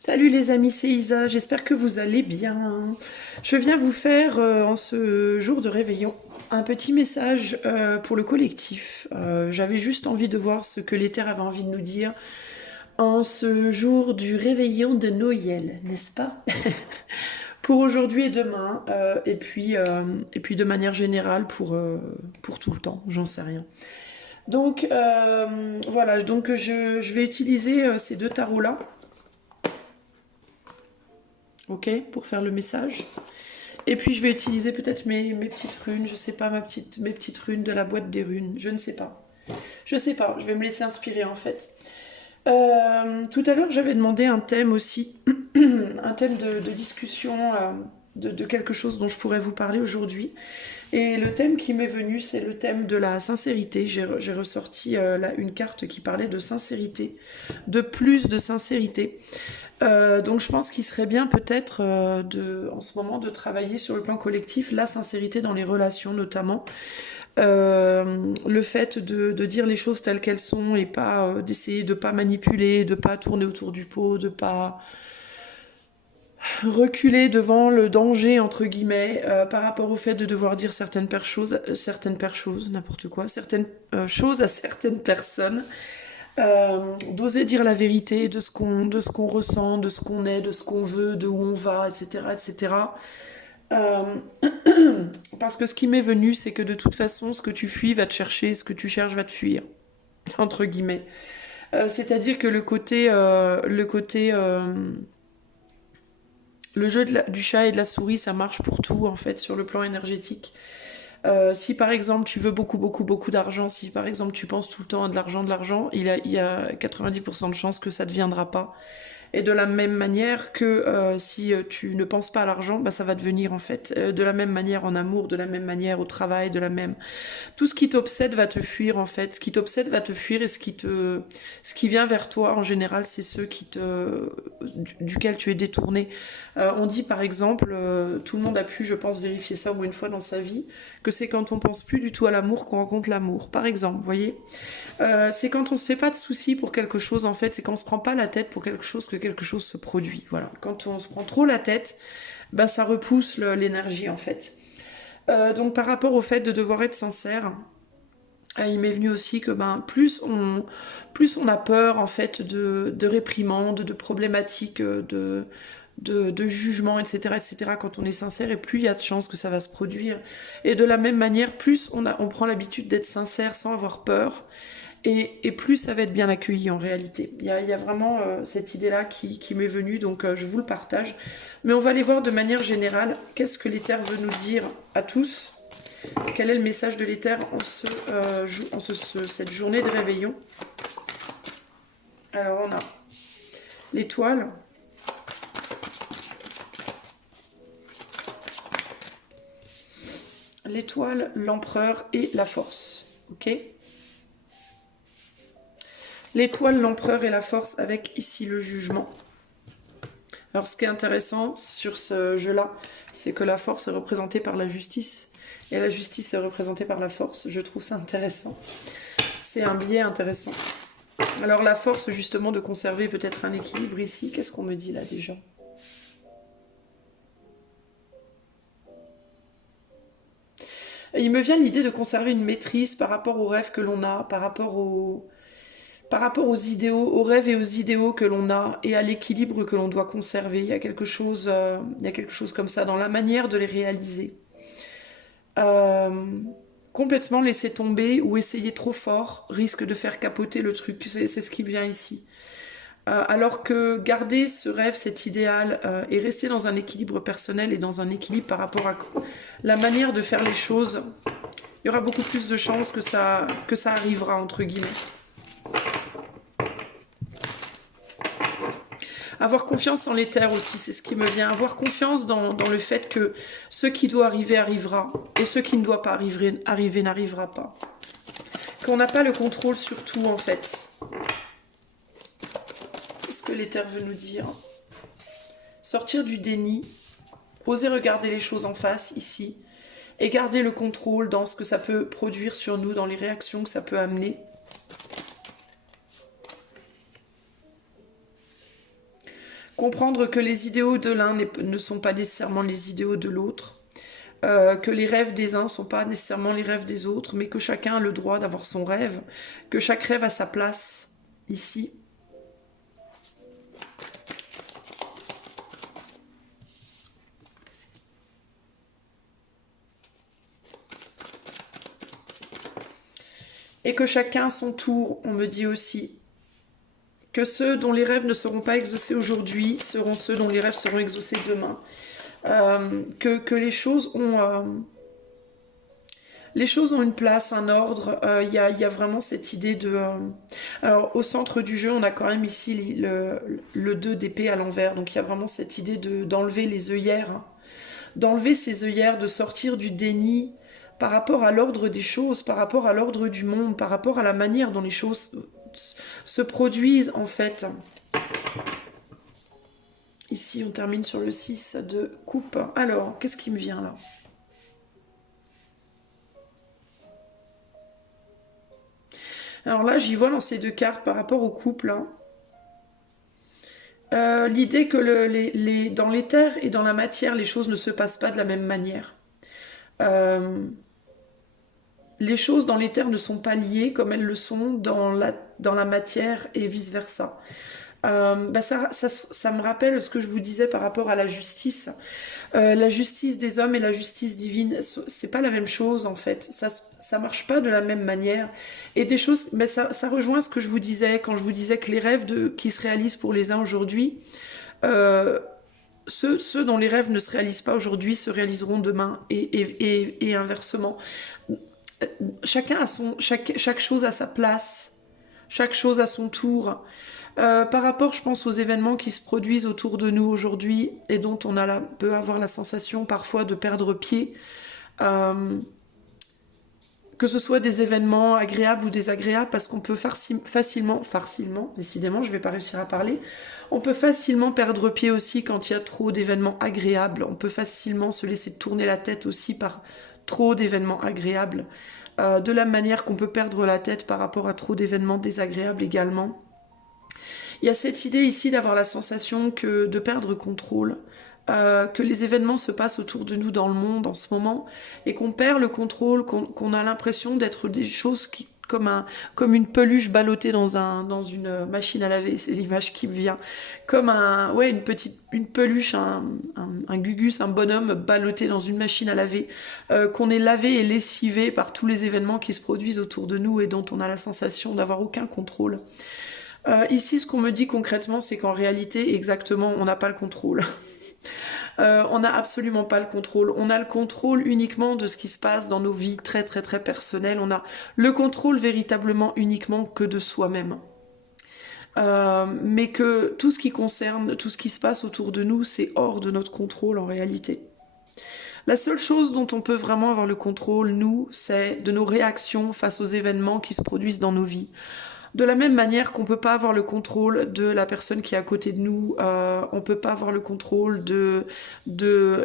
Salut les amis, c'est Isa, j'espère que vous allez bien. Je viens vous faire en ce jour de réveillon un petit message pour le collectif. J'avais juste envie de voir ce que l'éther avait envie de nous dire en ce jour du réveillon de Noël, n'est-ce pas? Pour aujourd'hui et demain, et puis de manière générale pour tout le temps, j'en sais rien. Donc voilà, donc je vais utiliser ces deux tarots-là, ok, pour faire le message. Et puis je vais utiliser peut-être mes petites runes, je sais pas, mes petites runes de la boîte des runes, je ne sais pas. Je sais pas, je vais me laisser inspirer en fait. Tout à l'heure j'avais demandé un thème aussi, un thème de discussion, de quelque chose dont je pourrais vous parler aujourd'hui. Et le thème qui m'est venu, c'est le thème de la sincérité. J'ai ressorti une carte qui parlait de sincérité, de plus de sincérité. Donc je pense qu'il serait bien peut-être en ce moment de travailler sur le plan collectif la sincérité dans les relations notamment. Le fait de dire les choses telles qu'elles sont et pas d'essayer de pas manipuler, de pas tourner autour du pot, de pas reculer devant le danger entre guillemets par rapport au fait de devoir dire certaines choses, n'importe quoi, certaines choses à certaines personnes. D'oser dire la vérité de ce qu'on ressent, de ce qu'on est, de ce qu'on veut, de où on va, etc. etc. Euh, Parce que ce qui m'est venu, c'est que de toute façon, ce que tu fuis va te chercher, ce que tu cherches va te fuir, entre guillemets. C'est-à-dire que le jeu du chat et de la souris, ça marche pour tout, en fait, sur le plan énergétique. Si par exemple tu veux beaucoup beaucoup beaucoup d'argent, si par exemple tu penses tout le temps à de l'argent, il y a 90% de chances que ça ne viendra pas. Et de la même manière que si tu ne penses pas à l'argent, bah, ça va devenir en fait. De la même manière en amour, de la même manière au travail, de la même. Tout ce qui t'obsède va te fuir en fait. Ce qui t'obsède va te fuir et ce qui vient vers toi en général, c'est ceux duquel tu es détourné. On dit par exemple, tout le monde a pu, je pense, vérifier ça au moins une fois dans sa vie, que c'est quand on pense plus du tout à l'amour qu'on rencontre l'amour. Par exemple, vous voyez, c'est quand on se fait pas de soucis pour quelque chose, en fait, c'est quand on se prend pas la tête pour quelque chose que quelque chose se produit. Voilà. Quand on se prend trop la tête, bah, ça repousse l'énergie, en fait. Donc par rapport au fait de devoir être sincère, il m'est venu aussi que ben, plus on a peur en fait de réprimandes, de problématiques, de jugements, etc., etc., quand on est sincère, et plus il y a de chances que ça va se produire. Et de la même manière, plus on prend l'habitude d'être sincère sans avoir peur, et plus ça va être bien accueilli en réalité. Il y a vraiment cette idée-là qui m'est venue, donc je vous le partage. Mais on va aller voir de manière générale qu'est-ce que l'éther veut nous dire à tous. Quel est le message de l'éther cette journée de réveillon? Alors on a l'étoile, l'empereur et la force. Ok. L'étoile, l'empereur et la force avec ici le jugement. Alors ce qui est intéressant sur ce jeu-là, c'est que la force est représentée par la justice et la justice est représentée par la force. Je trouve ça intéressant. C'est un biais intéressant. Alors la force justement de conserver peut-être un équilibre ici. Qu'est-ce qu'on me dit là déjà? Il me vient l'idée de conserver une maîtrise par rapport aux rêves que l'on a, par rapport aux idéaux, aux rêves et aux idéaux que l'on a et à l'équilibre que l'on doit conserver. Il y a quelque chose comme ça dans la manière de les réaliser. Euh, Complètement laisser tomber ou essayer trop fort risque de faire capoter le truc. C'est ce qui vient ici. Alors que garder ce rêve, cet idéal, et rester dans un équilibre personnel et dans un équilibre par rapport à la manière de faire les choses, il y aura beaucoup plus de chances que ça arrivera, entre guillemets. Avoir confiance en l'éther aussi, c'est ce qui me vient. Avoir confiance dans le fait que ce qui doit arriver arrivera et ce qui ne doit pas arriver n'arrivera pas. Qu'on n'a pas le contrôle sur tout en fait. Qu'est-ce que l'éther veut nous dire? Sortir du déni, oser regarder les choses en face ici et garder le contrôle dans ce que ça peut produire sur nous, dans les réactions que ça peut amener. Comprendre que les idéaux de l'un ne sont pas nécessairement les idéaux de l'autre. Que les rêves des uns ne sont pas nécessairement les rêves des autres, mais que chacun a le droit d'avoir son rêve, que chaque rêve a sa place ici. Et que chacun à son tour, on me dit aussi, que ceux dont les rêves ne seront pas exaucés aujourd'hui seront ceux dont les rêves seront exaucés demain. Que les choses ont une place, un ordre. Il y a vraiment cette idée de... Alors, au centre du jeu, on a quand même ici le 2 d'épée à l'envers. Donc, il y a vraiment cette idée d'enlever les œillères. Hein. D'enlever ces œillères, de sortir du déni par rapport à l'ordre des choses, par rapport à l'ordre du monde, par rapport à la manière dont les choses se produisent, en fait. Ici, on termine sur le 6 de coupe. Alors, qu'est-ce qui me vient là ? Alors là, j'y vois dans ces deux cartes par rapport au couple. Hein. L'idée que dans l'éther et dans la matière, les choses ne se passent pas de la même manière. Les choses dans l'éther ne sont pas liées comme elles le sont dans la matière et vice-versa. Ça me rappelle ce que je vous disais par rapport à la justice. La justice des hommes et la justice divine, c'est pas la même chose en fait. Ça marche pas de la même manière. Et des choses, ça rejoint ce que je vous disais quand je vous disais que les rêves qui se réalisent pour les uns aujourd'hui, ceux dont les rêves ne se réalisent pas aujourd'hui se réaliseront demain et inversement. Chaque chose a sa place, chaque chose a son tour. Par rapport, je pense, aux événements qui se produisent autour de nous aujourd'hui et dont on peut avoir la sensation parfois de perdre pied, que ce soit des événements agréables ou désagréables, parce qu'on peut facilement, décidément, je ne vais pas réussir à parler, on peut facilement perdre pied aussi quand il y a trop d'événements agréables, on peut facilement se laisser tourner la tête aussi par trop d'événements agréables, de la manière qu'on peut perdre la tête par rapport à trop d'événements désagréables également. Il y a cette idée ici d'avoir la sensation de perdre contrôle, que les événements se passent autour de nous dans le monde en ce moment, et qu'on perd le contrôle, qu'on a l'impression d'être des choses comme une peluche ballottée dans une machine à laver, c'est l'image qui me vient, comme une peluche, un gugus, un bonhomme ballotté dans une machine à laver, qu'on est lavé et lessivé par tous les événements qui se produisent autour de nous et dont on a la sensation d'avoir aucun contrôle. Ici, ce qu'on me dit concrètement, c'est qu'en réalité, exactement, on n'a pas le contrôle. On n'a absolument pas le contrôle. On a le contrôle uniquement de ce qui se passe dans nos vies très très très personnelles. On a le contrôle véritablement uniquement que de soi-même. Mais que tout ce qui concerne, tout ce qui se passe autour de nous, c'est hors de notre contrôle en réalité. La seule chose dont on peut vraiment avoir le contrôle, nous, c'est de nos réactions face aux événements qui se produisent dans nos vies. De la même manière qu'on ne peut pas avoir le contrôle de la personne qui est à côté de nous, on ne peut pas avoir le contrôle de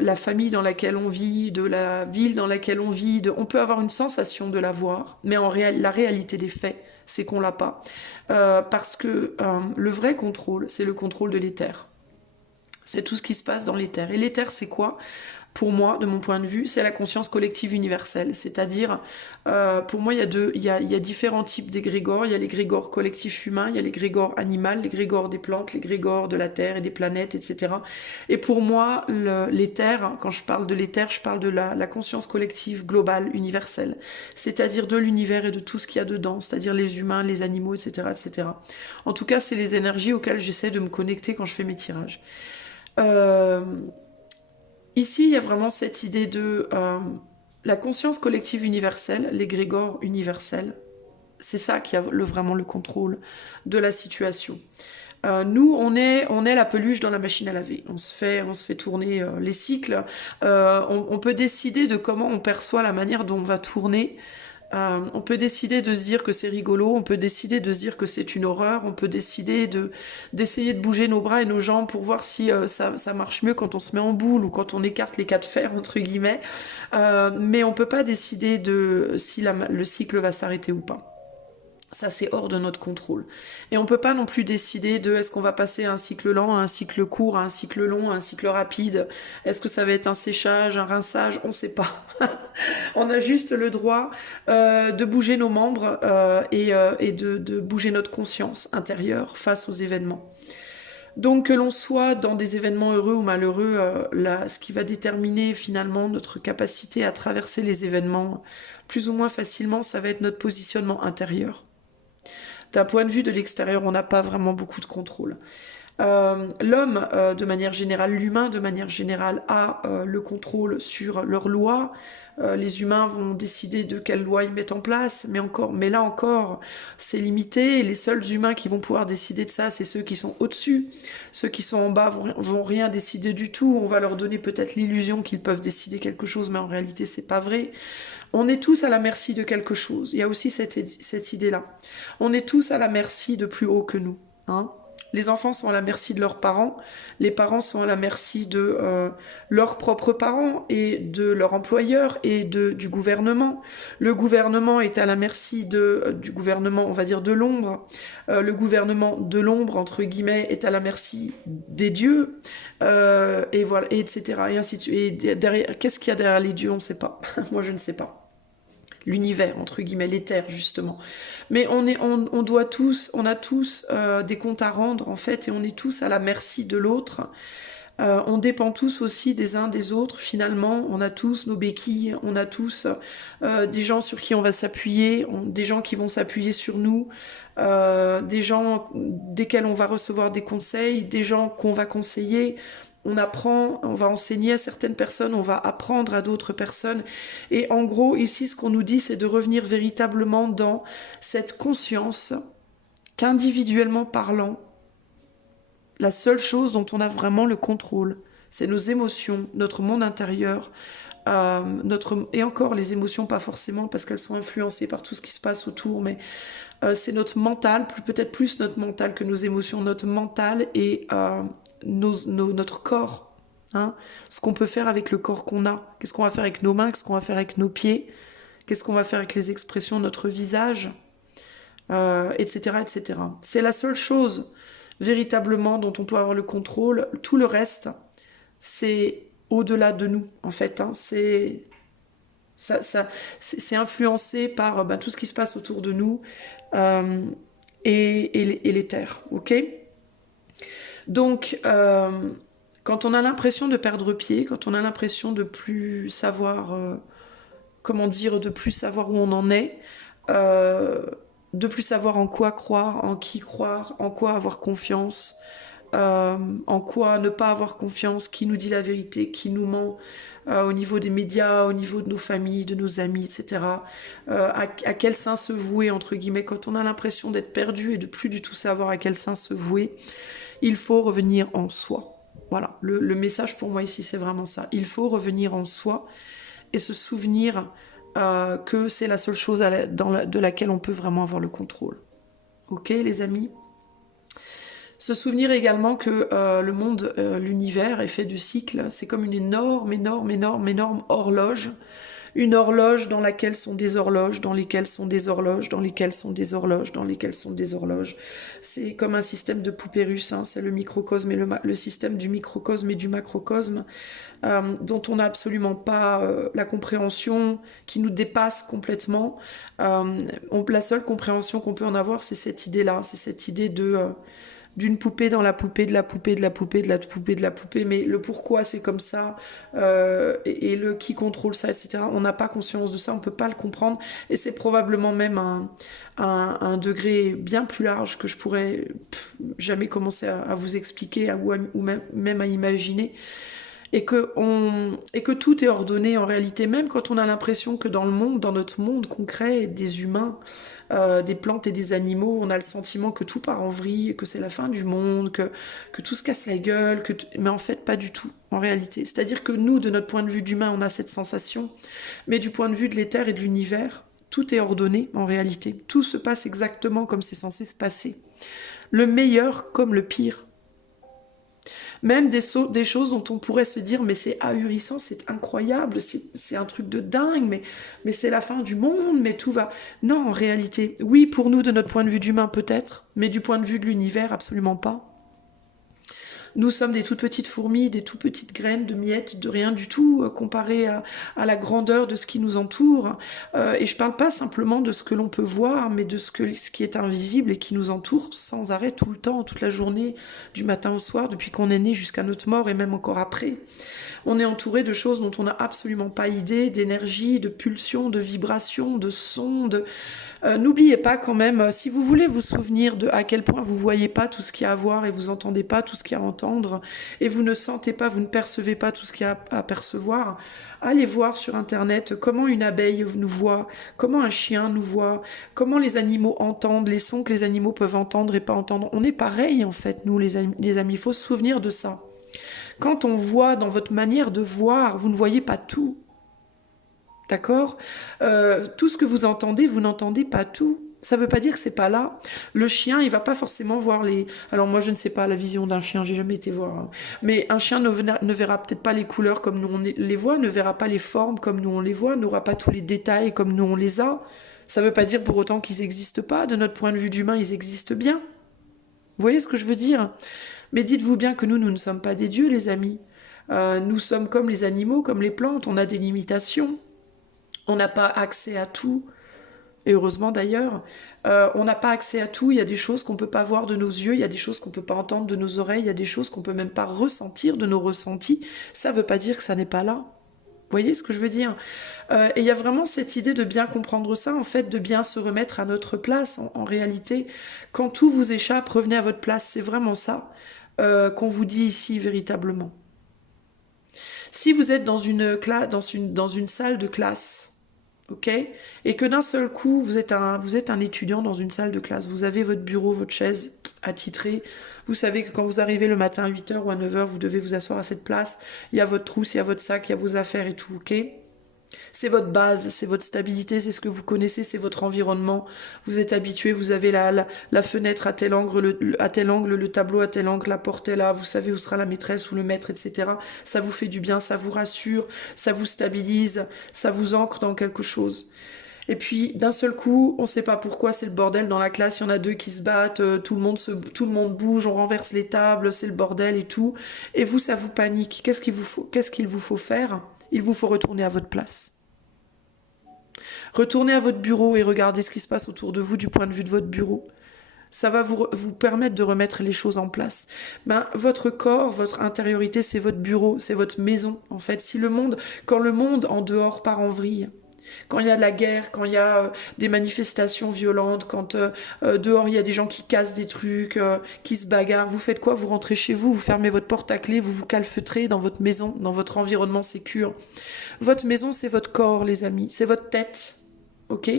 la famille dans laquelle on vit, de la ville dans laquelle on vit. On peut avoir une sensation de l'avoir, mais la réalité des faits, c'est qu'on ne l'a pas. Parce que le vrai contrôle, c'est le contrôle de l'éther. C'est tout ce qui se passe dans l'éther. Et l'éther, c'est quoi ? Pour moi, de mon point de vue, c'est la conscience collective universelle. C'est-à-dire, pour moi, il y a différents types d'égrégores. Il y a l'égrégore collectif humain, il y a l'égrégore animal, l'égrégore des plantes, l'égrégore de la Terre et des planètes, etc. Et pour moi, l'éther, quand je parle de l'éther, je parle de la conscience collective globale, universelle. C'est-à-dire de l'univers et de tout ce qu'il y a dedans, c'est-à-dire les humains, les animaux, etc., etc. En tout cas, c'est les énergies auxquelles j'essaie de me connecter quand je fais mes tirages. Ici, il y a vraiment cette idée de la conscience collective universelle, l'égrégore universel. C'est ça qui a vraiment le contrôle de la situation. Nous, on est la peluche dans la machine à laver. On se fait tourner les cycles. On peut décider de comment on perçoit la manière dont on va tourner. On peut décider de se dire que c'est rigolo, on peut décider de se dire que c'est une horreur, on peut décider d'essayer de bouger nos bras et nos jambes pour voir si ça marche mieux quand on se met en boule ou quand on écarte les cas de fer, entre guillemets. Mais on peut pas décider si le cycle va s'arrêter ou pas. Ça, c'est hors de notre contrôle. Et on ne peut pas non plus décider de est-ce qu'on va passer à un cycle lent, à un cycle court, à un cycle long, à un cycle rapide. Est-ce que ça va être un séchage, un rinçage? On ne sait pas. On a juste le droit de bouger nos membres et de bouger notre conscience intérieure face aux événements. Donc que l'on soit dans des événements heureux ou malheureux, ce qui va déterminer finalement notre capacité à traverser les événements plus ou moins facilement, ça va être notre positionnement intérieur. D'un point de vue de l'extérieur, on n'a pas vraiment beaucoup de contrôle. L'homme, de manière générale, l'humain, de manière générale, a le contrôle sur leurs lois. Les humains vont décider de quelles lois ils mettent en place, mais là encore, c'est limité. Les seuls humains qui vont pouvoir décider de ça, c'est ceux qui sont au-dessus. Ceux qui sont en bas vont rien décider du tout. On va leur donner peut-être l'illusion qu'ils peuvent décider quelque chose, mais en réalité, c'est pas vrai. On est tous à la merci de quelque chose. Il y a aussi cette idée-là. On est tous à la merci de plus haut que nous. Hein. Les enfants sont à la merci de leurs parents, les parents sont à la merci de leurs propres parents et de leur employeur et du gouvernement. Le gouvernement est à la merci du gouvernement, on va dire, de l'ombre. Le gouvernement de l'ombre, entre guillemets, est à la merci des dieux, et voilà, et etc. Et ainsi de suite. Et derrière, qu'est-ce qu'il y a derrière les dieux? On ne sait pas. Moi, je ne sais pas. L'univers, entre guillemets, l'éther, justement. Mais on a tous des comptes à rendre, en fait, et on est tous à la merci de l'autre. On dépend tous aussi des uns des autres, finalement. On a tous nos béquilles, on a tous des gens sur qui on va s'appuyer, des gens qui vont s'appuyer sur nous, des gens desquels on va recevoir des conseils, des gens qu'on va conseiller. On apprend, on va enseigner à certaines personnes, on va apprendre à d'autres personnes. Et en gros, ici, ce qu'on nous dit, c'est de revenir véritablement dans cette conscience qu'individuellement parlant, la seule chose dont on a vraiment le contrôle, c'est nos émotions, notre monde intérieur, et encore les émotions, pas forcément parce qu'elles sont influencées par tout ce qui se passe autour, mais c'est notre mental, peut-être plus notre mental que nos émotions, notre mental et notre corps, hein, ce qu'on peut faire avec le corps qu'on a, qu'est-ce qu'on va faire avec nos mains, qu'est-ce qu'on va faire avec nos pieds, qu'est-ce qu'on va faire avec les expressions de notre visage, etc., etc. C'est la seule chose véritablement dont on peut avoir le contrôle. Tout le reste, c'est au-delà de nous, en fait. Hein. C'est influencé par tout ce qui se passe autour de nous et les terres, ok? Donc, quand on a l'impression de perdre pied, quand on a l'impression de plus savoir, comment dire, de plus savoir où on en est, de plus savoir en quoi croire, en quoi avoir confiance, en quoi ne pas avoir confiance, qui nous dit la vérité, qui nous ment, au niveau des médias, au niveau de nos familles, de nos amis, etc. À quel sein se vouer, entre guillemets, quand on a l'impression d'être perdu et de plus du tout savoir à quel sein se vouer, il faut revenir en soi. Voilà, le message pour moi ici, c'est vraiment ça. Il faut revenir en soi et se souvenir que c'est la seule chose de laquelle on peut vraiment avoir le contrôle. Ok, les amis? Se souvenir également que le monde, l'univers est fait de cycles. C'est comme une énorme, énorme, énorme, énorme horloge. Une horloge dans laquelle sont des horloges, dans lesquelles sont des horloges, dans lesquelles sont des horloges, dans lesquelles sont des horloges. C'est comme un système de poupée russe, hein. C'est le microcosme et le système du microcosme et du macrocosme, dont on n'a absolument pas la compréhension, qui nous dépasse complètement. La seule compréhension qu'on peut en avoir, c'est cette idée-là, c'est cette idée d'une poupée dans la poupée, de la poupée, de la poupée, de la poupée, de la poupée, mais le pourquoi c'est comme ça, et le qui contrôle ça, etc. On n'a pas conscience de ça, on peut pas le comprendre, et c'est probablement même un degré bien plus large que je pourrais jamais commencer à vous expliquer ou même à imaginer. Et que tout est ordonné en réalité, même quand on a l'impression que dans notre monde concret, des humains, des plantes et des animaux, on a le sentiment que tout part en vrille, que c'est la fin du monde, que tout se casse la gueule, mais en fait pas du tout, en réalité. C'est-à-dire que nous, de notre point de vue d'humain, on a cette sensation, mais du point de vue de l'éther et de l'univers, tout est ordonné en réalité. Tout se passe exactement comme c'est censé se passer. Le meilleur comme le pire. Même des choses dont on pourrait se dire, mais c'est ahurissant, c'est incroyable, c'est un truc de dingue, mais c'est la fin du monde, mais tout va... Non, en réalité, oui, pour nous, de notre point de vue d'humain, peut-être, mais du point de vue de l'univers, absolument pas. Nous sommes des toutes petites fourmis, des toutes petites graines de miettes, de rien du tout, comparé à la grandeur de ce qui nous entoure. Et je parle pas simplement de ce que l'on peut voir, mais de ce qui est invisible et qui nous entoure sans arrêt tout le temps, toute la journée, du matin au soir, depuis qu'on est né jusqu'à notre mort et même encore après. On est entouré de choses dont on n'a absolument pas idée, d'énergie, de pulsions, de vibrations, de sons, n'oubliez pas quand même, si vous voulez vous souvenir de à quel point vous voyez pas tout ce qu'il y a à voir et vous entendez pas tout ce qu'il y a à entendre et vous ne sentez pas, vous ne percevez pas tout ce qu'il y a à percevoir, allez voir sur internet comment une abeille nous voit, comment un chien nous voit, comment les animaux entendent, les sons que les animaux peuvent entendre et pas entendre. On est pareil en fait, nous les amis, il faut se souvenir de ça. Quand on voit dans votre manière de voir, vous ne voyez pas tout. D'accord. Tout ce que vous entendez, vous n'entendez pas tout. Ça ne veut pas dire que c'est pas là. Le chien, il va pas forcément voir les... Alors moi, je ne sais pas la vision d'un chien, j'ai jamais été voir. Hein. Mais un chien ne verra peut-être pas les couleurs comme nous on les voit, ne verra pas les formes comme nous on les voit, n'aura pas tous les détails comme nous on les a. Ça ne veut pas dire pour autant qu'ils n'existent pas. De notre point de vue d'humain, ils existent bien. Vous voyez ce que je veux dire? Mais dites-vous bien que nous ne sommes pas des dieux, les amis. Nous sommes comme les animaux, comme les plantes, on a des limitations. On n'a pas accès à tout, et heureusement d'ailleurs. On n'a pas accès à tout, il y a des choses qu'on ne peut pas voir de nos yeux, il y a des choses qu'on ne peut pas entendre de nos oreilles, il y a des choses qu'on ne peut même pas ressentir de nos ressentis. Ça ne veut pas dire que ça n'est pas là. Vous voyez ce que je veux dire? Et il y a vraiment cette idée de bien comprendre ça, en fait, de bien se remettre à notre place. En réalité, quand tout vous échappe, revenez à votre place. C'est vraiment ça qu'on vous dit ici véritablement. Si vous êtes dans une salle de classe, ok, et que d'un seul coup, vous êtes un étudiant dans une salle de classe, vous avez votre bureau, votre chaise attitrée, vous savez que quand vous arrivez le matin à 8h ou à 9h, vous devez vous asseoir à cette place, il y a votre trousse, il y a votre sac, il y a vos affaires et tout, ok? C'est votre base, c'est votre stabilité, c'est ce que vous connaissez, c'est votre environnement. Vous êtes habitué, vous avez la fenêtre à tel angle, le tableau à tel angle, la porte est là, vous savez où sera la maîtresse ou le maître, etc. Ça vous fait du bien, ça vous rassure, ça vous stabilise, ça vous ancre dans quelque chose. Et puis, d'un seul coup, on ne sait pas pourquoi, c'est le bordel dans la classe, il y en a deux qui se battent, tout le monde bouge, on renverse les tables, c'est le bordel et tout. Et vous, ça vous panique. Qu'est-ce qu'il vous faut faire? Il vous faut retourner à votre place. Retournez à votre bureau et regardez ce qui se passe autour de vous du point de vue de votre bureau. Ça va vous permettre de remettre les choses en place. Votre corps, votre intériorité, c'est votre bureau, c'est votre maison. En fait, quand le monde en dehors part en vrille, quand il y a de la guerre, quand il y a des manifestations violentes, quand dehors il y a des gens qui cassent des trucs, qui se bagarrent, vous faites quoi? Vous rentrez chez vous, vous fermez votre porte à clé, vous vous calfeutrez dans votre maison, dans votre environnement sécure. Votre maison, c'est votre corps, les amis, c'est votre tête, ok?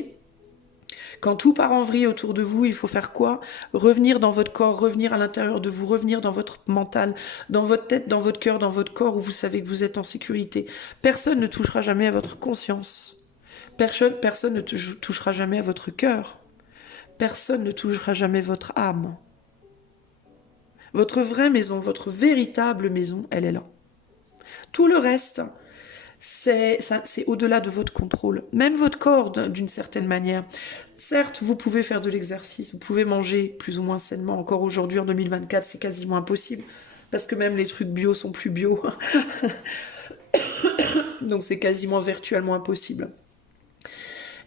Quand tout part en vrille autour de vous, il faut faire quoi? Revenir dans votre corps, revenir à l'intérieur de vous, revenir dans votre mental, dans votre tête, dans votre cœur, dans votre corps où vous savez que vous êtes en sécurité. Personne ne touchera jamais à votre conscience. Personne ne touchera jamais à votre cœur. Personne ne touchera jamais votre âme. Votre vraie maison, votre véritable maison, elle est là. Tout le reste, c'est au-delà de votre contrôle. Même votre corps, d'une certaine manière. Certes, vous pouvez faire de l'exercice, vous pouvez manger plus ou moins sainement. Encore aujourd'hui, en 2024, c'est quasiment impossible. Parce que même les trucs bio sont plus bio. Donc c'est quasiment virtuellement impossible.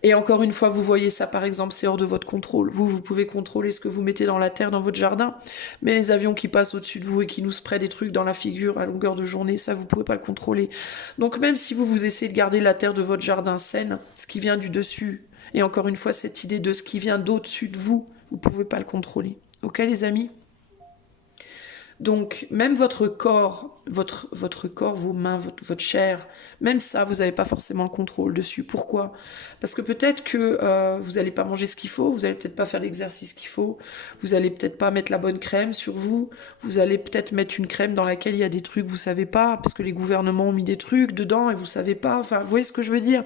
Et encore une fois, vous voyez ça, par exemple, c'est hors de votre contrôle. Vous pouvez contrôler ce que vous mettez dans la terre, dans votre jardin. Mais les avions qui passent au-dessus de vous et qui nous spraient des trucs dans la figure à longueur de journée, ça, vous pouvez pas le contrôler. Donc même si vous essayez de garder la terre de votre jardin saine, ce qui vient du dessus, et encore une fois, cette idée de ce qui vient d'au-dessus de vous, vous pouvez pas le contrôler. Ok, les amis? Donc, même votre corps, vos mains, votre chair, même ça, vous n'avez pas forcément le contrôle dessus. Pourquoi? Parce que peut-être que vous n'allez pas manger ce qu'il faut, vous n'allez peut-être pas faire l'exercice qu'il faut, vous n'allez peut-être pas mettre la bonne crème sur vous, vous allez peut-être mettre une crème dans laquelle il y a des trucs, vous savez pas, parce que les gouvernements ont mis des trucs dedans et vous savez pas. Enfin, vous voyez ce que je veux dire?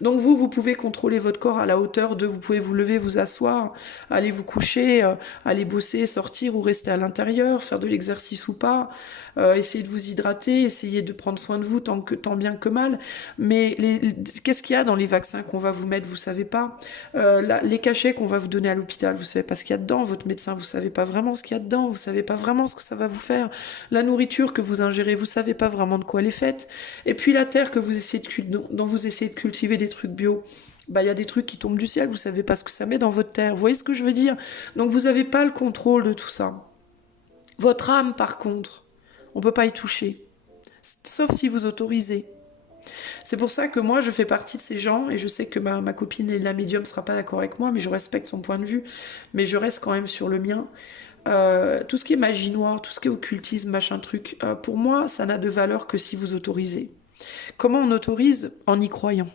Donc vous pouvez contrôler votre corps à la hauteur de, vous pouvez vous lever, vous asseoir, aller vous coucher, aller bosser, sortir ou rester à l'intérieur, faire de l'exercice exercice ou pas, essayez de vous hydrater, essayez de prendre soin de vous tant bien que mal, mais qu'est-ce qu'il y a dans les vaccins qu'on va vous mettre, vous savez pas. Les cachets qu'on va vous donner à l'hôpital, vous savez pas ce qu'il y a dedans, votre médecin, vous savez pas vraiment ce qu'il y a dedans, vous savez pas vraiment ce que ça va vous faire. La nourriture que vous ingérez, vous savez pas vraiment de quoi elle est faite. Et puis la terre que vous essayez dont vous essayez de cultiver des trucs bio, bah, y a des trucs qui tombent du ciel, vous savez pas ce que ça met dans votre terre. Vous voyez ce que je veux dire? Donc vous n'avez pas le contrôle de tout ça. Votre âme, par contre, on peut pas y toucher. Sauf si vous autorisez. C'est pour ça que moi, je fais partie de ces gens, et je sais que ma copine et la médium sera pas d'accord avec moi, mais je respecte son point de vue, mais je reste quand même sur le mien. Tout ce qui est magie noire, tout ce qui est occultisme, machin truc, pour moi, ça n'a de valeur que si vous autorisez. Comment on autorise? En y croyant.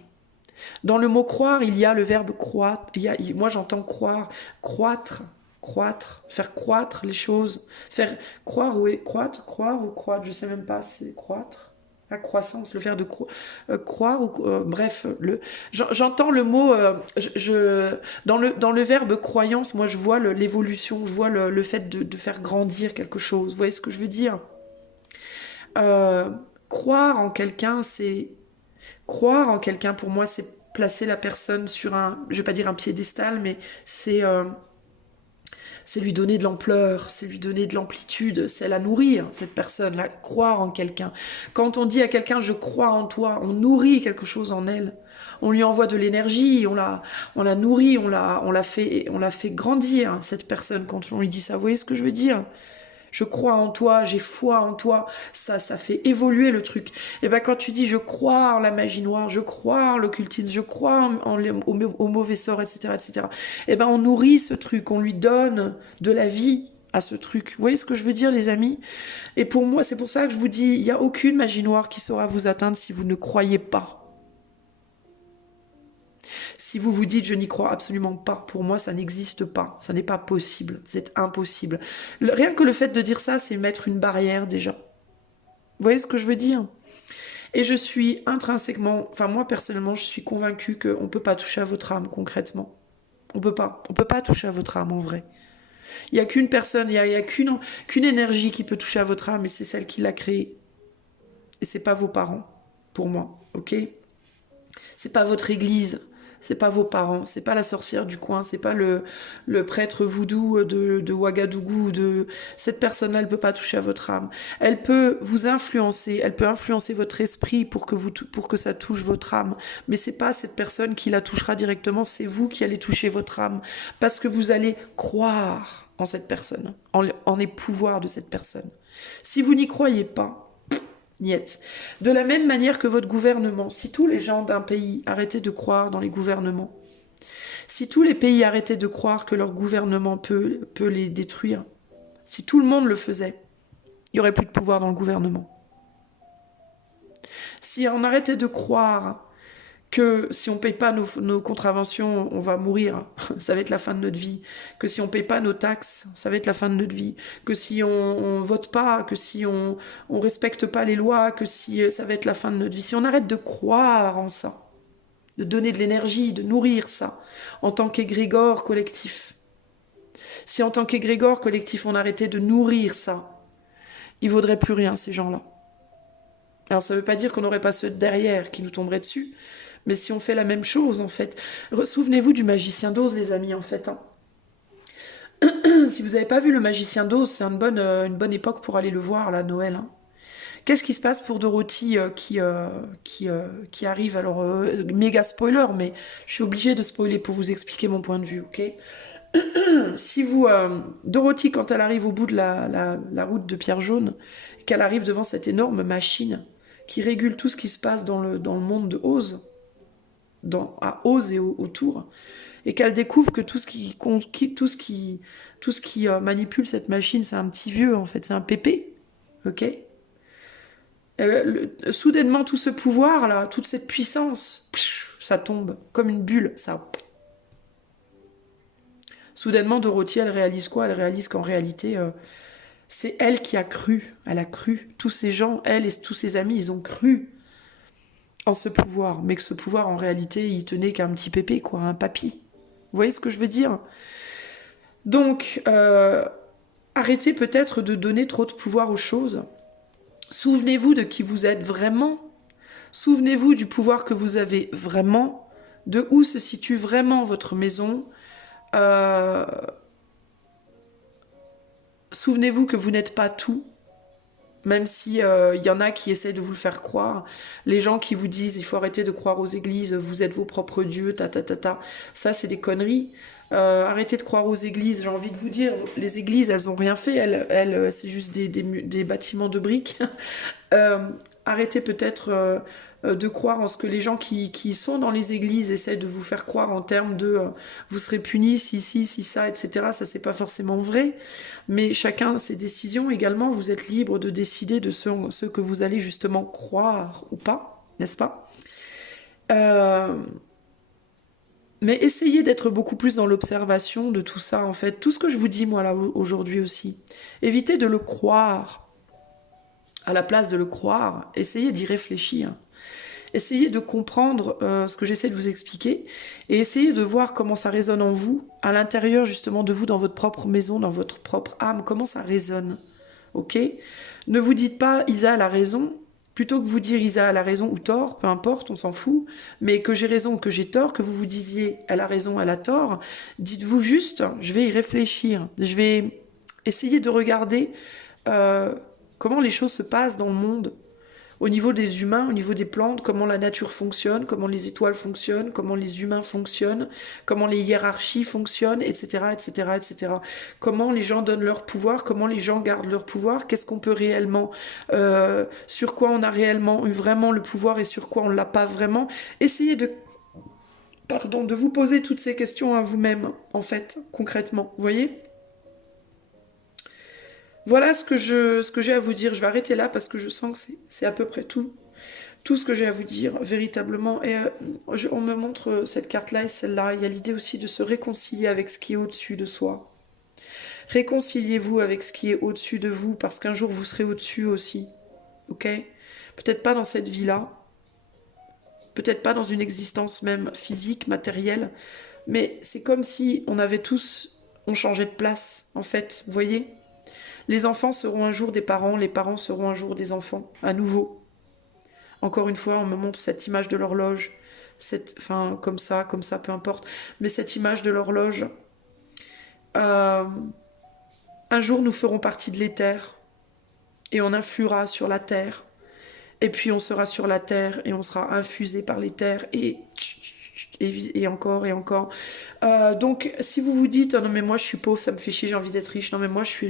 Dans le mot croire, il y a le verbe croître. Moi, j'entends croire, croître, faire croître les choses, faire croire ou croire ou croître, je sais même pas, c'est croître. La croissance, le faire de croire ou bref, j'entends le mot dans le verbe croyance, moi je vois l'évolution, je vois le fait de faire grandir quelque chose. Vous voyez ce que je veux dire? Croire en quelqu'un, c'est croire en quelqu'un, pour moi, c'est placer la personne sur je vais pas dire un piédestal, mais c'est lui donner de l'ampleur, c'est lui donner de l'amplitude, c'est la nourrir, cette personne, la croire en quelqu'un. Quand on dit à quelqu'un je crois en toi, on nourrit quelque chose en elle. On lui envoie de l'énergie, on la nourrit, on la fait grandir, cette personne, quand on lui dit ça. Vous voyez ce que je veux dire? Je crois en toi, j'ai foi en toi, ça fait évoluer le truc. Et ben quand tu dis je crois en la magie noire, je crois en l'occultisme, je crois au mauvais sort, etc., etc. Et ben on nourrit ce truc, on lui donne de la vie à ce truc. Vous voyez ce que je veux dire, les amis? Et pour moi, c'est pour ça que je vous dis, il n'y a aucune magie noire qui saura vous atteindre si vous ne croyez pas. Si vous vous dites je n'y crois absolument pas, pour moi ça n'existe pas, ça n'est pas possible, c'est impossible. Rien que le fait de dire ça, c'est mettre une barrière déjà. Vous voyez ce que je veux dire? Et je suis intrinsèquement, enfin moi personnellement, je suis convaincue qu'on ne peut pas toucher à votre âme concrètement. On peut pas toucher à votre âme en vrai. Il n'y a qu'une personne, il n'y a qu'une énergie qui peut toucher à votre âme et c'est celle qui l'a créée. Et c'est pas vos parents, pour moi, ok? C'est pas votre église, c'est pas vos parents, c'est pas la sorcière du coin, c'est pas le prêtre voodoo de Ouagadougou. Cette personne-là, elle peut pas toucher à votre âme. Elle peut vous influencer, elle peut influencer votre esprit pour que ça touche votre âme. Mais c'est pas cette personne qui la touchera directement, c'est vous qui allez toucher votre âme. Parce que vous allez croire en cette personne, en les pouvoirs de cette personne. Si vous n'y croyez pas, niet. De la même manière que votre gouvernement, si tous les gens d'un pays arrêtaient de croire dans les gouvernements, si tous les pays arrêtaient de croire que leur gouvernement peut les détruire, si tout le monde le faisait, il n'y aurait plus de pouvoir dans le gouvernement. Si on arrêtait de croire que si on ne paye pas nos contraventions, on va mourir, ça va être la fin de notre vie, que si on ne paye pas nos taxes, ça va être la fin de notre vie, que si on vote pas, que si on respecte pas les lois, que si ça va être la fin de notre vie. Si on arrête de croire en ça, de donner de l'énergie, de nourrir ça, en tant qu'égrégore collectif, si en tant qu'égrégore collectif on arrêtait de nourrir ça, ils vaudraient plus rien ces gens-là. Alors ça ne veut pas dire qu'on n'aurait pas ceux derrière qui nous tomberaient dessus, mais si on fait la même chose, en fait. Souvenez-vous du magicien d'Oz, les amis, en fait. Hein. Si vous n'avez pas vu le magicien d'Oz, c'est une bonne époque pour aller le voir, là, Noël. Hein. Qu'est-ce qui se passe pour Dorothy qui arrive? Alors, méga spoiler, mais je suis obligée de spoiler pour vous expliquer mon point de vue, ok? Si vous... Dorothy, quand elle arrive au bout de la route de Pierre Jaune, qu'elle arrive devant cette énorme machine qui régule tout ce qui se passe dans le monde de Oz, à Oz et autour, et qu'elle découvre que tout ce qui manipule cette machine, c'est un petit vieux, en fait, c'est un pépé, ok? Soudainement, tout ce pouvoir-là, toute cette puissance, ça tombe comme une bulle, ça... Soudainement, Dorothy, elle réalise quoi? Elle réalise qu'en réalité, c'est elle qui a cru, elle a cru. Tous ces gens, elle et tous ses amis, ils ont cru en ce pouvoir, mais que ce pouvoir, en réalité, il tenait qu'à un petit pépé, quoi, un papy. Vous voyez ce que je veux dire? Donc, Arrêtez peut-être de donner trop de pouvoir aux choses. Souvenez-vous de qui vous êtes vraiment. Souvenez-vous du pouvoir que vous avez vraiment, de où se situe vraiment votre maison. Euh, Souvenez-vous que vous n'êtes pas tout, même si y en a qui essaient de vous le faire croire. Les gens qui vous disent il faut arrêter de croire aux églises, vous êtes vos propres dieux, ça c'est des conneries. Arrêtez de croire aux églises, j'ai envie de vous dire, les églises elles ont rien fait, c'est juste des bâtiments de briques. Euh, Arrêtez peut-être de croire en ce que les gens qui sont dans les églises essaient de vous faire croire en termes de vous serez punis si ça, etc. Ça, c'est pas forcément vrai. Mais chacun a ses décisions également. Vous êtes libre de décider de ce que vous allez justement croire ou pas, n'est-ce pas? Euh, mais essayez d'être beaucoup plus dans l'observation de tout ça, en fait. Tout ce que je vous dis, moi, là, aujourd'hui aussi. Évitez de le croire à la place de le croire, essayez d'y réfléchir. Essayez de comprendre ce que j'essaie de vous expliquer et essayez de voir comment ça résonne en vous, à l'intérieur justement de vous, dans votre propre maison, dans votre propre âme, comment ça résonne. Ok? Ne vous dites pas Isa a la raison, plutôt que vous dire Isa a la raison ou tort, peu importe, on s'en fout, mais que j'ai raison ou que j'ai tort, que vous vous disiez elle a raison, elle a tort, dites-vous juste, je vais y réfléchir, je vais essayer de regarder comment les choses se passent dans le monde, au niveau des humains, au niveau des plantes, comment la nature fonctionne, comment les étoiles fonctionnent, comment les humains fonctionnent, comment les hiérarchies fonctionnent, etc., etc., etc. Comment les gens donnent leur pouvoir, comment les gens gardent leur pouvoir, qu'est-ce qu'on peut réellement, sur quoi on a réellement eu vraiment le pouvoir et sur quoi on ne l'a pas vraiment. Essayez de vous poser toutes ces questions à vous-même, en fait, concrètement, vous voyez ? Voilà ce que j'ai à vous dire. Je vais arrêter là parce que je sens que c'est à peu près tout ce que j'ai à vous dire, véritablement. Et on me montre cette carte-là et celle-là. Il y a l'idée aussi de se réconcilier avec ce qui est au-dessus de soi. Réconciliez-vous avec ce qui est au-dessus de vous parce qu'un jour vous serez au-dessus aussi. Ok ? Peut-être pas dans cette vie-là. Peut-être pas dans une existence même physique, matérielle. Mais c'est comme si on changeait de place, en fait. Vous voyez ? Les enfants seront un jour des parents, les parents seront un jour des enfants, à nouveau. Encore une fois, on me montre cette image de l'horloge, comme ça, peu importe, mais cette image de l'horloge. Un jour, nous ferons partie de l'éther, et on influera sur la terre, et puis on sera sur la terre, et on sera infusé par l'éther, et encore et encore. Donc, si vous vous dites oh non mais moi je suis pauvre, ça me fait chier, j'ai envie d'être riche. Non mais moi je suis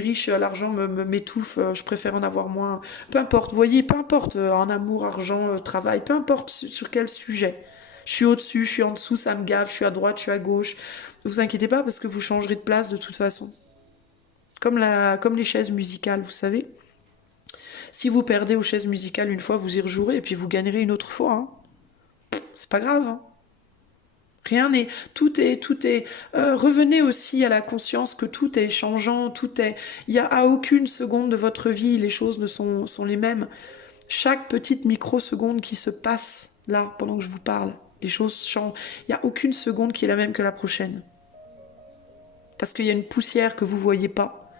riche, l'argent m'étouffe, je préfère en avoir moins. Peu importe, voyez, peu importe, en amour, argent, travail, peu importe sur quel sujet. Je suis au-dessus, je suis en dessous, ça me gave, je suis à droite, je suis à gauche. Ne vous inquiétez pas parce que vous changerez de place de toute façon. Comme les chaises musicales, vous savez. Si vous perdez aux chaises musicales une fois, vous y rejouerez et puis vous gagnerez une autre fois. Hein. C'est pas grave. Hein. Rien n'est, tout est. Revenez aussi à la conscience que tout est changeant, il y a à aucune seconde de votre vie les choses ne sont les mêmes. Chaque petite microseconde qui se passe là pendant que je vous parle, les choses changent. Il y a aucune seconde qui est la même que la prochaine, parce qu'il y a une poussière que vous voyez pas,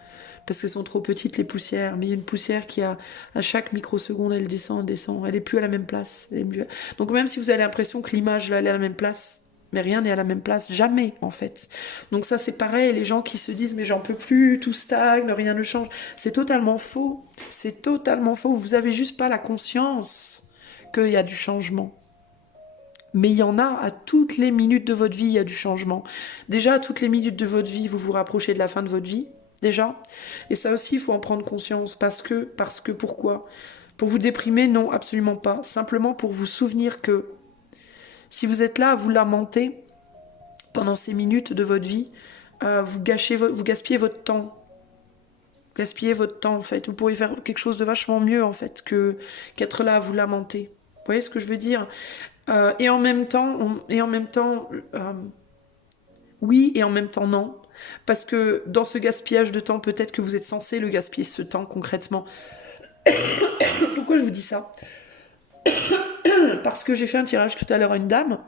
parce qu'elles sont trop petites les poussières, mais il y a une poussière qui à chaque microseconde elle descend, elle est plus à la même place. Donc même si vous avez l'impression que l'image là elle est à la même place. Mais rien n'est à la même place, jamais en fait. Donc ça c'est pareil, les gens qui se disent mais j'en peux plus, tout stagne, rien ne change. C'est totalement faux, c'est totalement faux. Vous avez juste pas la conscience qu'il y a du changement. Mais il y en a à toutes les minutes de votre vie, il y a du changement. Déjà à toutes les minutes de votre vie, vous vous rapprochez de la fin de votre vie, déjà. Et ça aussi, il faut en prendre conscience. Parce que, pourquoi ? Pour vous déprimer, non, absolument pas. Simplement pour vous souvenir que si vous êtes là à vous lamenter pendant ces minutes de votre vie, vous gaspillez votre temps. Vous gaspillez votre temps, en fait. Vous pourriez faire quelque chose de vachement mieux, en fait, qu'être là à vous lamenter. Vous voyez ce que je veux dire ? Et en même temps, oui, et en même temps, non. Parce que dans ce gaspillage de temps, peut-être que vous êtes censé le gaspiller, ce temps, concrètement. Pourquoi je vous dis ça ? Parce que j'ai fait un tirage tout à l'heure à une dame.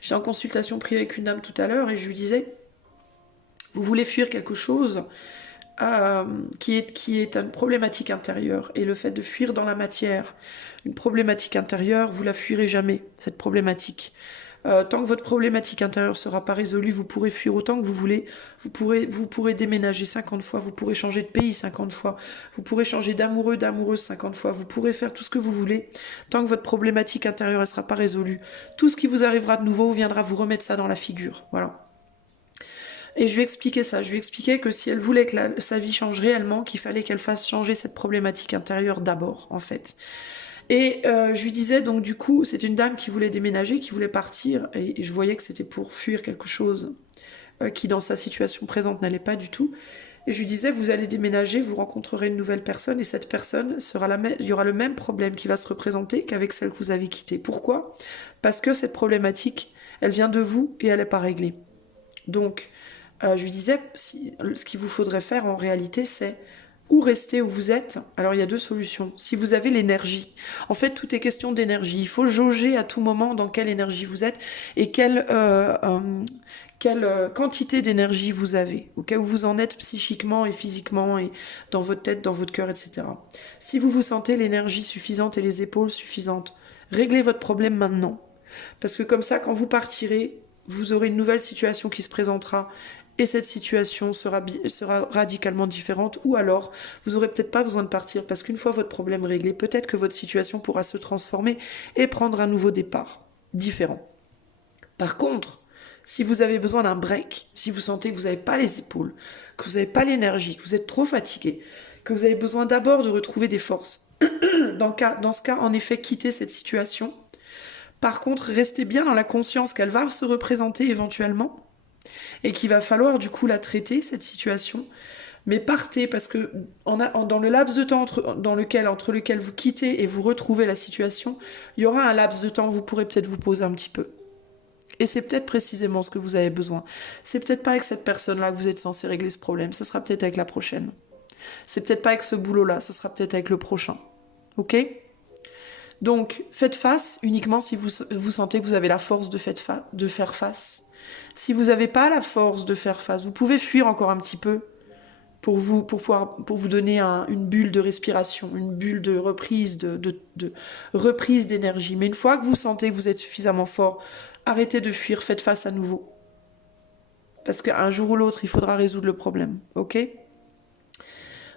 J'étais en consultation privée avec une dame tout à l'heure et je lui disais Vous voulez fuir quelque chose qui est une problématique intérieure. Et le fait de fuir dans la matière, une problématique intérieure, vous la fuirez jamais, cette problématique. Tant que votre problématique intérieure ne sera pas résolue, vous pourrez fuir autant que vous voulez, vous pourrez déménager 50 fois, vous pourrez changer de pays 50 fois, vous pourrez changer d'amoureux, d'amoureuse 50 fois, vous pourrez faire tout ce que vous voulez. Tant que votre problématique intérieure ne sera pas résolue, tout ce qui vous arrivera de nouveau viendra vous remettre ça dans la figure. Voilà. Et je lui ai expliqué ça, je lui ai expliqué que si elle voulait que sa vie change réellement, qu'il fallait qu'elle fasse changer cette problématique intérieure d'abord, en fait. Et je lui disais, donc du coup, c'est une dame qui voulait déménager, qui voulait partir, et je voyais que c'était pour fuir quelque chose qui, dans sa situation présente, n'allait pas du tout. Et je lui disais, vous allez déménager, vous rencontrerez une nouvelle personne, et cette personne, il y aura le même problème qui va se représenter qu'avec celle que vous avez quittée. Pourquoi? Parce que cette problématique, elle vient de vous, et elle n'est pas réglée. Donc, je lui disais, ce qu'il vous faudrait faire en réalité, c'est ou rester où vous êtes. Alors il y a deux solutions. Si vous avez l'énergie, en fait tout est question d'énergie. Il faut jauger à tout moment dans quelle énergie vous êtes et quelle quantité d'énergie vous avez, où vous en êtes psychiquement et physiquement et dans votre tête, dans votre cœur, etc. Si vous vous sentez l'énergie suffisante et les épaules suffisantes, réglez votre problème maintenant. Parce que comme ça, quand vous partirez, vous aurez une nouvelle situation qui se présentera et cette situation sera radicalement différente, ou alors vous n'aurez peut-être pas besoin de partir parce qu'une fois votre problème réglé, peut-être que votre situation pourra se transformer et prendre un nouveau départ, différent. Par contre, si vous avez besoin d'un break, si vous sentez que vous n'avez pas les épaules, que vous n'avez pas l'énergie, que vous êtes trop fatigué, que vous avez besoin d'abord de retrouver des forces, dans ce cas, en effet, quittez cette situation. Par contre, restez bien dans la conscience qu'elle va se représenter éventuellement, et qu'il va falloir du coup la traiter, cette situation. Mais partez, parce que dans le laps de temps entre lequel vous quittez et vous retrouvez la situation, il y aura un laps de temps où vous pourrez peut-être vous poser un petit peu. Et c'est peut-être précisément ce que vous avez besoin. C'est peut-être pas avec cette personne-là que vous êtes censé régler ce problème, ça sera peut-être avec la prochaine. C'est peut-être pas avec ce boulot-là, ça sera peut-être avec le prochain. Ok ? Donc, faites face uniquement si vous sentez que vous avez la force de faire face. Si vous n'avez pas la force de faire face, vous pouvez fuir encore un petit peu pour vous donner une bulle de respiration, une bulle de reprise, de reprise d'énergie. Mais une fois que vous sentez que vous êtes suffisamment fort, arrêtez de fuir, faites face à nouveau. Parce qu'un jour ou l'autre, il faudra résoudre le problème, ok ?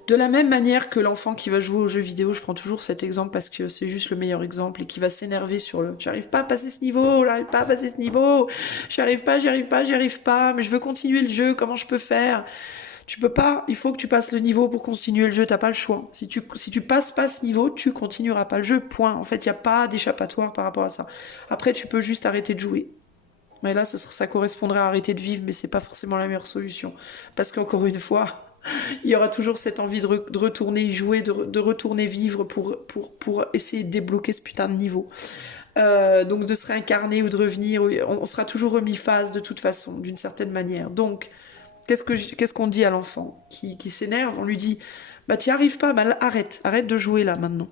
De la même manière que l'enfant qui va jouer aux jeux vidéo, je prends toujours cet exemple parce que c'est juste le meilleur exemple, et qui va s'énerver sur le « j'arrive pas à passer ce niveau, j'arrive pas à passer ce niveau, j'y arrive pas, mais je veux continuer le jeu, comment je peux faire ?» Tu peux pas, il faut que tu passes le niveau pour continuer le jeu, t'as pas le choix. Si tu passes pas ce niveau, tu continueras pas le jeu, point. En fait, il n'y a pas d'échappatoire par rapport à ça. Après, tu peux juste arrêter de jouer. Mais là, ça correspondrait à arrêter de vivre, mais c'est pas forcément la meilleure solution. Parce qu'encore une fois, il y aura toujours cette envie de retourner y jouer, de retourner vivre pour essayer de débloquer ce putain de niveau. Donc de se réincarner ou de revenir, on sera toujours remis phase de toute façon, d'une certaine manière. Donc, qu'est-ce qu'on dit à l'enfant qui s'énerve? On lui dit, bah t'y arrives pas, bah arrête de jouer là maintenant.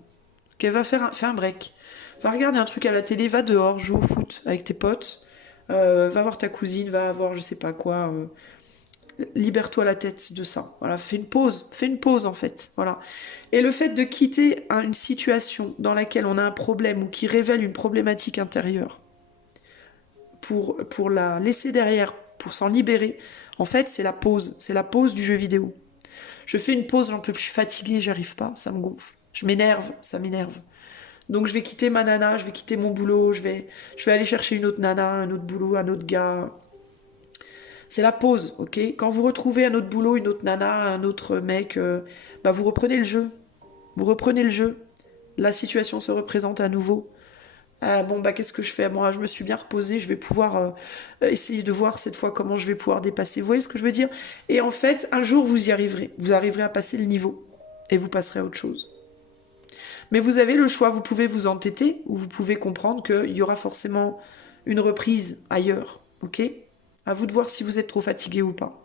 Ok, va faire un break. Va regarder un truc à la télé, va dehors, joue au foot avec tes potes, va voir ta cousine, va voir je sais pas quoi... libère-toi la tête de ça. Voilà, fais une pause en fait. Voilà. Et le fait de quitter une situation dans laquelle on a un problème ou qui révèle une problématique intérieure pour la laisser derrière, pour s'en libérer, en fait, c'est la pause du jeu vidéo. Je fais une pause, j'en peux plus, je suis fatiguée, j'arrive pas, ça me gonfle. Je m'énerve, ça m'énerve. Donc je vais quitter ma nana, je vais quitter mon boulot, je vais aller chercher une autre nana, un autre boulot, un autre gars. C'est la pause, ok? Quand vous retrouvez un autre boulot, une autre nana, un autre mec, bah vous reprenez le jeu. Vous reprenez le jeu. La situation se représente à nouveau. Bon, bah qu'est-ce que je fais? Moi, je me suis bien reposée, je vais pouvoir essayer de voir cette fois comment je vais pouvoir dépasser. Vous voyez ce que je veux dire? Et en fait, un jour, vous y arriverez. Vous arriverez à passer le niveau. Et vous passerez à autre chose. Mais vous avez le choix, vous pouvez vous entêter, ou vous pouvez comprendre qu'il y aura forcément une reprise ailleurs, ok? À vous de voir si vous êtes trop fatigué ou pas.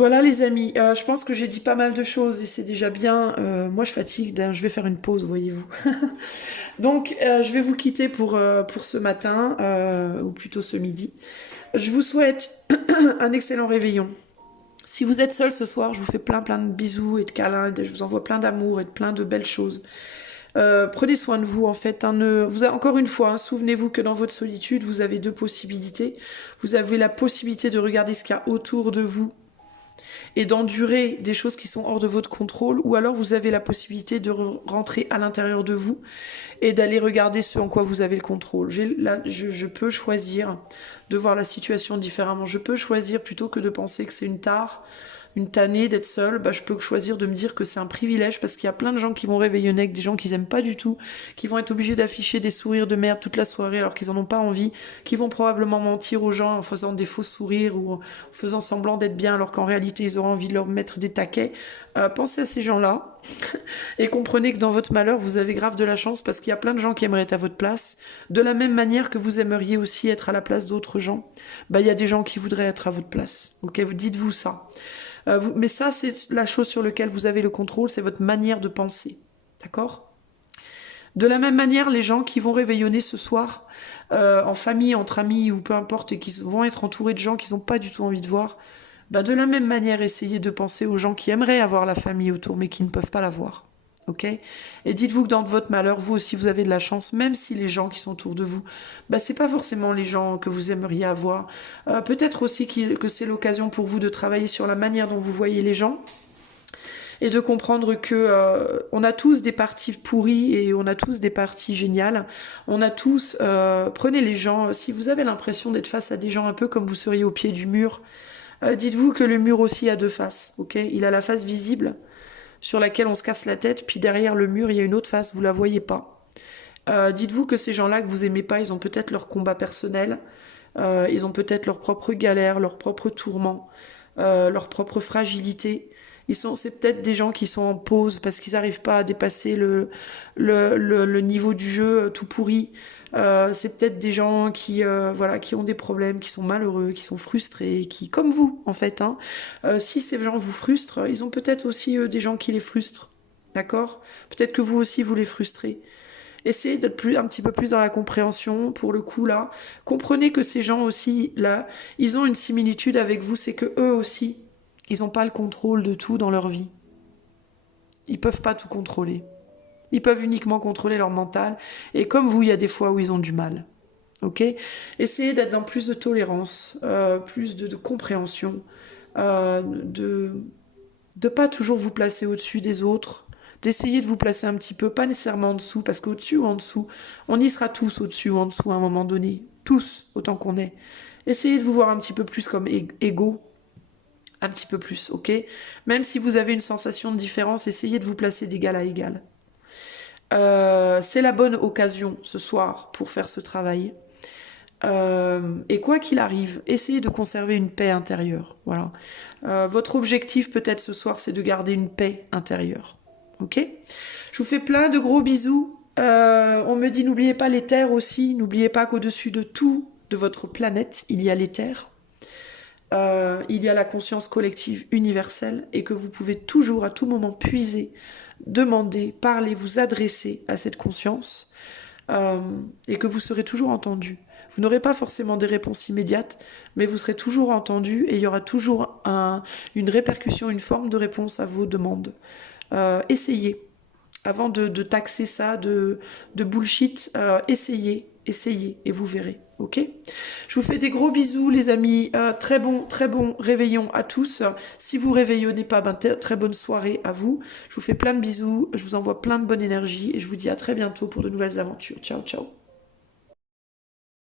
Voilà les amis, je pense que j'ai dit pas mal de choses et c'est déjà bien. Moi je fatigue, je vais faire une pause, voyez-vous. Donc je vais vous quitter pour ce matin, ou plutôt ce midi. Je vous souhaite un excellent réveillon. Si vous êtes seul ce soir, je vous fais plein plein de bisous et de câlins, je vous envoie plein d'amour et de plein de belles choses. Prenez soin de vous en fait. Hein, encore une fois, hein, souvenez-vous que dans votre solitude, vous avez deux possibilités. Vous avez la possibilité de regarder ce qu'il y a autour de vous et d'endurer des choses qui sont hors de votre contrôle, ou alors vous avez la possibilité de rentrer à l'intérieur de vous et d'aller regarder ce en quoi vous avez le contrôle. Je peux choisir de voir la situation différemment. Je peux choisir, plutôt que de penser que c'est une tare, une tannée d'être seule, je peux choisir de me dire que c'est un privilège, parce qu'il y a plein de gens qui vont réveillonner avec des gens qu'ils aiment pas du tout, qui vont être obligés d'afficher des sourires de merde toute la soirée alors qu'ils en ont pas envie, qui vont probablement mentir aux gens en faisant des faux sourires ou en faisant semblant d'être bien alors qu'en réalité ils auront envie de leur mettre des taquets. Pensez à ces gens-là et comprenez que dans votre malheur vous avez grave de la chance, parce qu'il y a plein de gens qui aimeraient être à votre place, de la même manière que vous aimeriez aussi être à la place d'autres gens. Il y a des gens qui voudraient être à votre place. Ok, vous dites-vous ça. Mais ça, c'est la chose sur laquelle vous avez le contrôle, c'est votre manière de penser. D'accord ? De la même manière, les gens qui vont réveillonner ce soir, en famille, entre amis ou peu importe, et qui vont être entourés de gens qu'ils n'ont pas du tout envie de voir, de la même manière, essayez de penser aux gens qui aimeraient avoir la famille autour, mais qui ne peuvent pas l'avoir. Ok ? Et dites-vous que dans votre malheur, vous aussi, vous avez de la chance, même si les gens qui sont autour de vous, c'est pas forcément les gens que vous aimeriez avoir. Peut-être aussi que c'est l'occasion pour vous de travailler sur la manière dont vous voyez les gens, et de comprendre que on a tous des parties pourries et on a tous des parties géniales. On a tous... prenez les gens, si vous avez l'impression d'être face à des gens un peu comme vous seriez au pied du mur, dites-vous que le mur aussi a deux faces, ok ? Il a la face visible, sur laquelle on se casse la tête, puis derrière le mur, il y a une autre face, vous la voyez pas. Dites-vous que ces gens-là que vous aimez pas, ils ont peut-être leur combat personnel, ils ont peut-être leurs propres galères, leurs propres tourments, leur propre fragilité. C'est peut-être des gens qui sont en pause parce qu'ils n'arrivent pas à dépasser le niveau du jeu tout pourri. C'est peut-être des gens qui ont des problèmes, qui sont malheureux, qui sont frustrés, qui, comme vous, en fait. Hein, si ces gens vous frustrent, ils ont peut-être aussi des gens qui les frustrent. D'accord ? Peut-être que vous aussi, vous les frustrez. Essayez d'être un petit peu plus dans la compréhension, pour le coup, là. Comprenez que ces gens aussi, là, ils ont une similitude avec vous, c'est que eux aussi, ils n'ont pas le contrôle de tout dans leur vie. Ils peuvent pas tout contrôler. Ils peuvent uniquement contrôler leur mental. Et comme vous, il y a des fois où ils ont du mal. Ok ? Essayez d'être dans plus de tolérance, plus de compréhension, de pas toujours vous placer au-dessus des autres, d'essayer de vous placer un petit peu, pas nécessairement en dessous, parce qu'au-dessus ou en dessous, on y sera tous au-dessus ou en dessous à un moment donné. Tous, autant qu'on est. Essayez de vous voir un petit peu plus comme égaux. Un petit peu plus, ok ? Même si vous avez une sensation de différence, essayez de vous placer d'égal à égal. C'est la bonne occasion ce soir pour faire ce travail. Et quoi qu'il arrive, essayez de conserver une paix intérieure. Voilà. Votre objectif peut-être ce soir, c'est de garder une paix intérieure. Ok ? Je vous fais plein de gros bisous. On me dit, n'oubliez pas l'éther aussi. N'oubliez pas qu'au-dessus de tout, de votre planète, il y a l'éther. Il y a la conscience collective universelle, et que vous pouvez toujours, à tout moment, puiser, demander, parler, vous adresser à cette conscience, et que vous serez toujours entendu. Vous n'aurez pas forcément des réponses immédiates, mais vous serez toujours entendu, et il y aura toujours une répercussion, une forme de réponse à vos demandes. Essayez. Avant de taxer ça de bullshit, essayez, et vous verrez. Ok ? Je vous fais des gros bisous, les amis. Très bon réveillon à tous. Si vous réveillonnez pas, très bonne soirée à vous. Je vous fais plein de bisous. Je vous envoie plein de bonne énergie et je vous dis à très bientôt pour de nouvelles aventures. Ciao, ciao.